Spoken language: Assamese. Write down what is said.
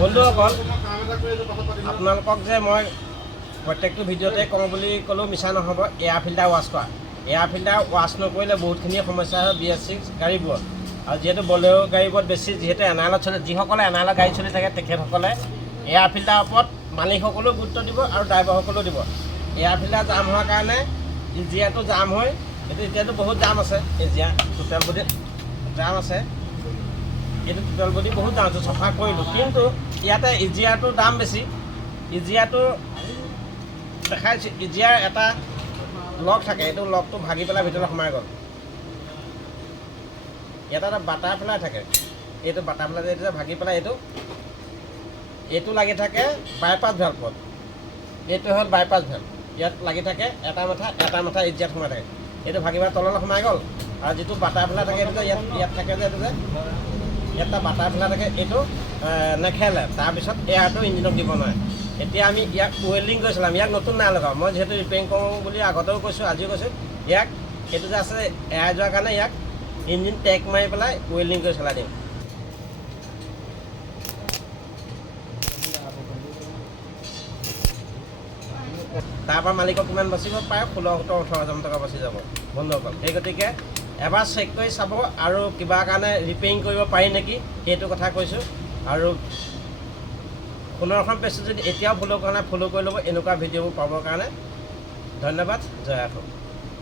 বন্ধুসকল আপোনালোকক যে মই প্ৰত্যেকটো ভিডিঅ'তে কওঁ বুলি ক'লেও মিছা নহ'ব। এয়াৰ ফিল্টাৰ ৱাছ কৰা, এয়াৰ ফিল্টাৰ ৱাছ নকৰিলে বহুতখিনি সমস্যা হয় BS6 গাড়ীবোৰত। আৰু যিহেতু বলেৰ' গাড়ীবোৰত বেছি, যিহেতু এনাইলত চলে, যিসকলে এনাইলত গাড়ী চলি থাকে তেখেতসকলে এয়াৰ ফিল্টাৰৰ ওপৰত মালিকসকলেও গুৰুত্ব দিব আৰু ড্ৰাইভাৰসকলেও দিব। এয়াৰ ফিল্টাৰ জাম হোৱাৰ কাৰণে ইজিয়াৰটো জাম হয়। এতিয়াতো বহুত জাম আছে, ইজিয়াৰ টোটেল বডি জাম আছে। এইটো টোটেল বডি বহুত দাম আছে, চফা কৰিলোঁ। কিন্তু ইয়াতে ইজিয়াৰটোৰ দাম বেছি। ইজিয়াৰটো দেখাইছে, ইজিয়াৰ এটা লক থাকে, এইটো লকটো ভাগি পেলাই ভিতৰত সোমাই গ'ল। ইয়াত এটা বাটাৰফ্লাই থাকে, এইটো বাটাৰফ্লাই এইটো ভাগি পেলাই এইটো লাগি থাকে বাইপাছ ভেল্ভত। এইটো হ'ল বাইপাছ ভেল্ভ, ইয়াত লাগি থাকে এটা মাথা ইজিয়াত সোমাই থাকে। এইটো ভাগি পেলাই তললৈ সোমাই গ'ল। আৰু যিটো বাটাৰফ্লাই থাকে এইটো ইয়াত থাকে যে, এইটো যে ইয়াত এটা বাটাৰফ্লাই থাকে, এইটো নেখেলে। তাৰপিছত এয়াৰটো ইঞ্জিনক দিব নোৱাৰে। এতিয়া আমি ইয়াক ৱেল্ডিং কৰিছিলাম, ইয়াক নতুন নাই লগাওঁ। মই যিহেতু ৰিপেয়াৰিং কৰোঁ বুলি আগতেও কৈছোঁ, আজিও কৈছোঁ, ইয়াক এইটো যে আছে এয়াৰ যোৱাৰ কাৰণে ইয়াক ইঞ্জিন টেক মাৰি পেলাই ৱেল্ডিং কৰি চলাই দিম। তাৰপৰা মালিকক কিমান বাচিব পাৰে? 16-17-18,000 টকা বাচি যাব বন্ধুসকল। সেই গতিকে এবাৰ চেক কৰি চাব, আৰু কিবা কাৰণে ৰিপেয়াৰিং কৰিব পাৰি নেকি সেইটো কথা কৈছোঁ। আৰু 15খন পেজটো যদি এতিয়াও ফ'ল' কৰা নাই, ফ'ল' কৰি ল'ব এনেকুৱা ভিডিঅ'বোৰ পাবৰ কাৰণে। ধন্যবাদ। জয় আহোম।